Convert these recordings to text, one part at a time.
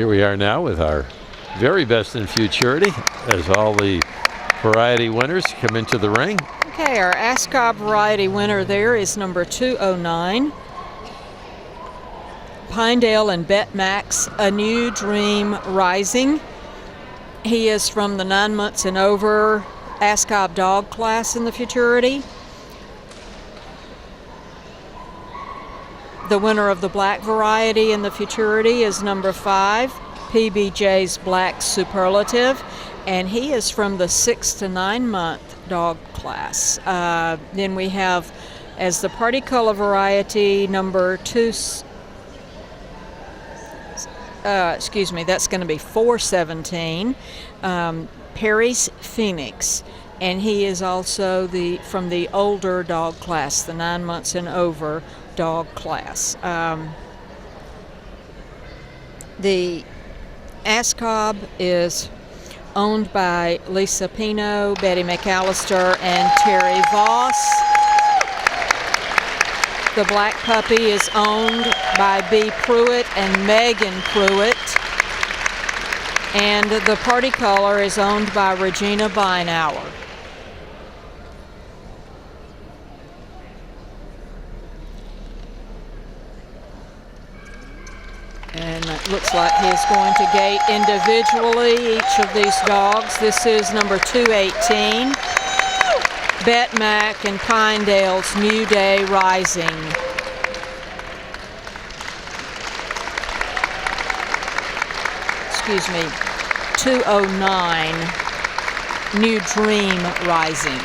Here we are now with our very best in Futurity as all the variety winners come into the ring. Okay, our Ascot variety winner there is number 209. Pinedale and Bet Max, A New Dream Rising. He is from the 9 months and over Ascot dog class in the Futurity. The winner of the black variety in the Futurity is number 5, PBJ's Black Superlative, and he is from the 6 to 9 month dog class. Then we have, as the party color variety, number 2, that's going to be 417, Perry's Phoenix, and he is also from the older dog class, the 9 months and over dog class. The Ascot is owned by Lisa Pino, Betty McAllister, and Terry Voss. The black puppy is owned by B. Pruitt and Megan Pruitt. And the party color is owned by Regina Beinauer. And it looks like he's going to gate individually each of these dogs. This is number 218, Bet Mac and Pinedale's New Day Rising. Excuse me, 209, New Dream Rising.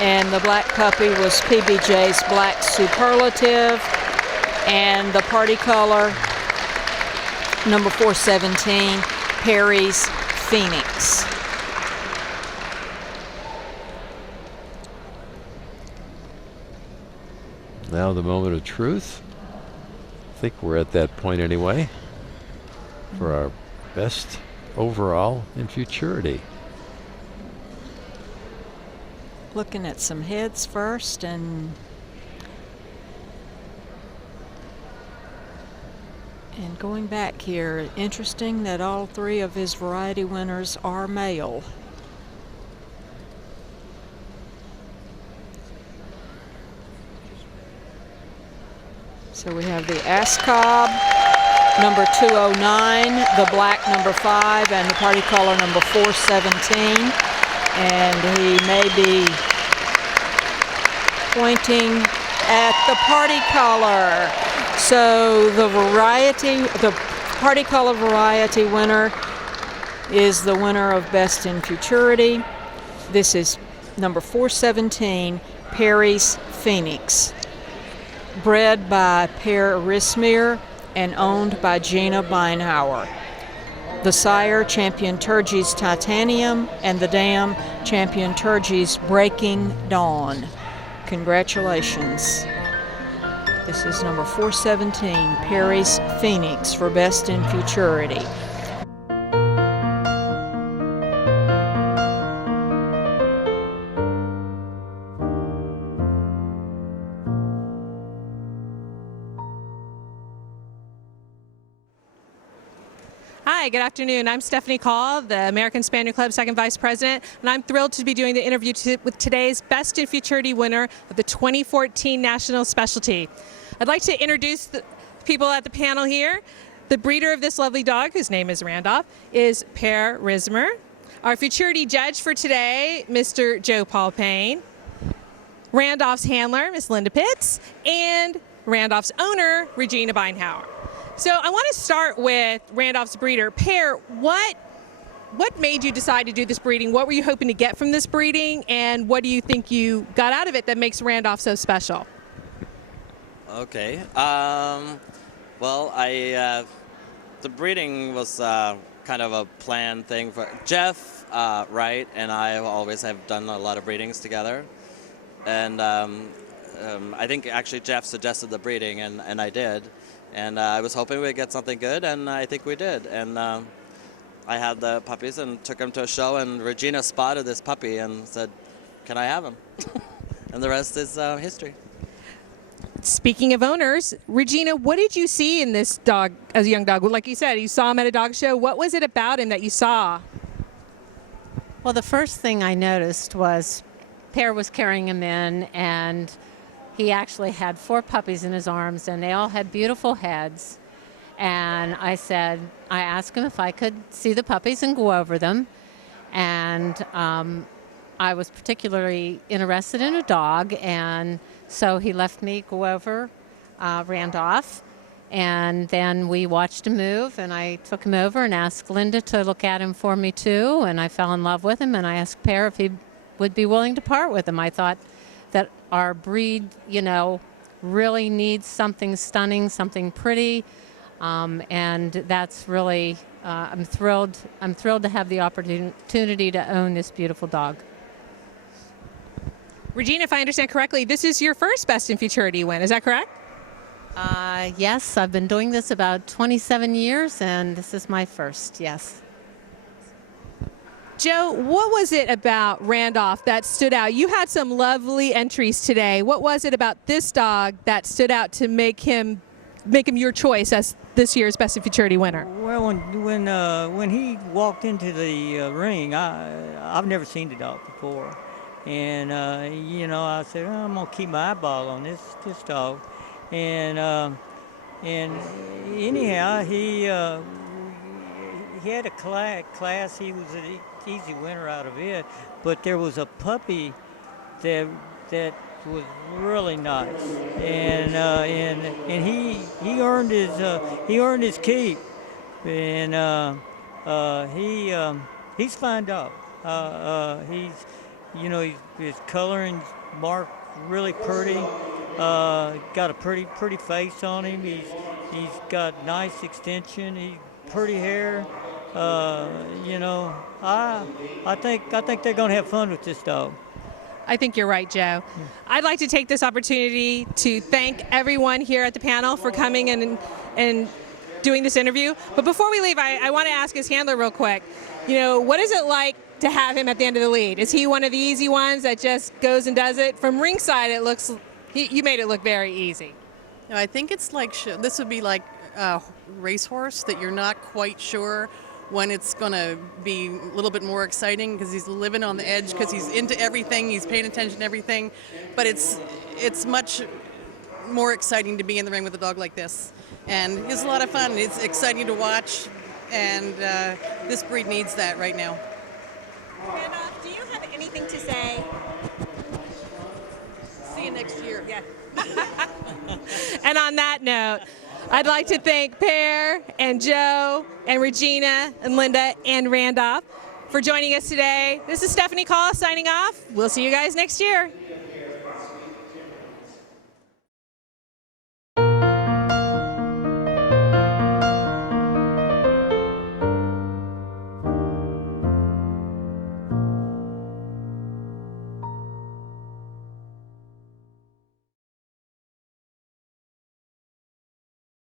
And the black puppy was PBJ's Black Superlative. And the party color, number 417, Perry's Phoenix. Now the moment of truth. I think we're at that point anyway for our best overall in Futurity. Looking at some heads first, and going back here, interesting that all 3 of his variety winners are male. So we have the Ascot, number 209, the black number 5, and the party color number 417. And he may be pointing at the party color. So the party color variety winner is the winner of Best in Futurity. This is number 417, Perry's Phoenix. Bred by Per Rismere and owned by Gina Beinauer. The sire, Champion Turgey's Titanium, and the dam, Champion Turgey's Breaking Dawn. Congratulations. This is number 417, Perry's Phoenix for Best in Futurity. Hi, good afternoon. I'm Stephanie Call, the American Spaniel Club second vice president, and I'm thrilled to be doing the interview with today's Best in Futurity winner of the 2014 National Specialty. I'd like to introduce the people at the panel here. The breeder of this lovely dog, whose name is Randolph, is Per Rismer. Our Futurity judge for today, Mr. Joe Paul Payne. Randolph's handler, Miss Linda Pitts, and Randolph's owner, Regina Beinauer. So I want to start with Randolph's breeder. Per, what made you decide to do this breeding? What were you hoping to get from this breeding, and what do you think you got out of it that makes Randolph so special? Okay. Well, the breeding was kind of a planned thing for Jeff, Wright, and I always have done a lot of breedings together, and I think actually Jeff suggested the breeding, and I did. And I was hoping we'd get something good, and I think we did. And I had the puppies and took them to a show, and Regina spotted this puppy and said, "Can I have him?" And the rest is history. Speaking of owners, Regina, what did you see in this dog as a young dog? Like you said, you saw him at a dog show. What was it about him that you saw? Well, the first thing I noticed was Pear was carrying him in, and he actually had 4 puppies in his arms, and they all had beautiful heads. And I asked him if I could see the puppies and go over them. And I was particularly interested in a dog, and so he left me go over Randolph. And then we watched him move, and I took him over and asked Linda to look at him for me too, and I fell in love with him, and I asked Pear if he would be willing to part with him. I thought that our breed, really needs something stunning, something pretty, and that's really, I'm thrilled to have the opportunity to own this beautiful dog. Regina, if I understand correctly, this is your first Best in Futurity win. Is that correct? Yes, I've been doing this about 27 years, and this is my first, yes. Joe, what was it about Randolph that stood out? You had some lovely entries today. What was it about this dog that stood out to make him your choice as this year's Best in Futurity winner? Well, when he walked into the ring, I've never seen the dog before, and I said, I'm gonna keep my eyeball on this dog. And anyhow, he had a class. He was an easy winner out of it. But there was a puppy that was really nice, and he earned his keep. And he's fine dog. His coloring's marked really pretty. Got a pretty face on him. He's got nice extension. He's pretty hair. I think they're gonna have fun with this dog. I think you're right, Joe. I'd like to take this opportunity to thank everyone here at the panel for coming and doing this interview. But before we leave, I want to ask his handler real quick. What is it like to have him at the end of the lead? Is he one of the easy ones that just goes and does it? From ringside, it looks. You made it look very easy. No, I think it's like this would be like a racehorse that you're not quite sure when it's going to be a little bit more exciting because he's living on the edge, because he's into everything, he's paying attention to everything. But it's much more exciting to be in the ring with a dog like this. And it's a lot of fun. It's exciting to watch, and this breed needs that right now. Randolph, do you have anything to say? See you next year. Yeah. And on that note, I'd like to thank Pear and Joe and Regina and Linda and Randolph for joining us today. This is Stephanie Call signing off. We'll see you guys next year.